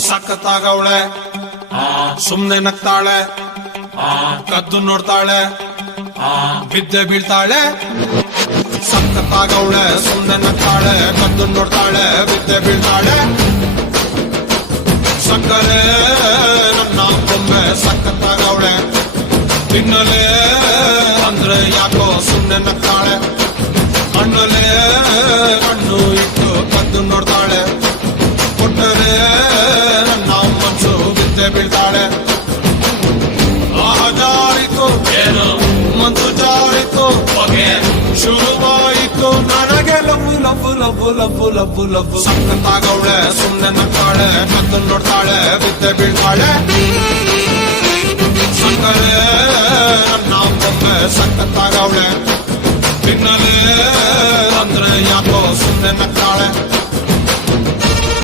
ಸಖತ್ತಾಗವಳೆ ಸುಮ್ನೆ ನಗ್ತಾಳೆ ಕದ್ದು ನೋಡ್ತಾಳೆ ಬಿದ್ದೆ ಬೀಳ್ತಾಳೆ ಸಖತ್ತಾಗವಳೆ ಸುಮ್ನೆ ನಗ್ತಾಳೆ ಕದ್ದು ನೋಡ್ತಾಳೆ ಬಿದ್ದೆ ಬೀಳ್ತಾಳೆ ಸಕ್ಕರೆ ನನ್ನ ಬೊಮ್ಮೆ ಸಖತ್ತಾಗವಳೆ ತಿನ್ನಲೆ ಅಂದ್ರೆ ಯಾಕೋ ಸುಮ್ನೆ ನಗ್ತಾಳೆ ಕಣ್ಣಲೆ ಕಣ್ಣು ಇಟ್ಟು ಕದ್ದು ನೋಡ್ತಾಳೆ ಕೊಟ್ಟರೆ ನನ್ನ ಮನಸ್ಸು ಬಿದ್ದೆ ಬೀಳ್ತಾಳೆ ಜಾರಿತು ಏನು ಮನಸ್ಸು ಜಾರಿತು ಶುರುವಾಯಿತು ನನಗೆ ಲಬ್ಬು ಲಬ್ಬು ಲಬ್ಬು ಲಬ್ಬು ಲಬ್ಬು ಲಬ್ಬು ಸಖತ್ತಾಗವಳೆ ಸುಮ್ನೆ ನಗ್ತಾಳೆ ಕದ್ದು ನೋಡ್ತಾಳೆ ಬಿದ್ದೆ ಬೀಳ್ತಾಳೆ ಸಕ್ಕರೆ ನನ್ನ ಬೊಮ್ಮೆ ಸಖತ್ತಾಗವಳೆ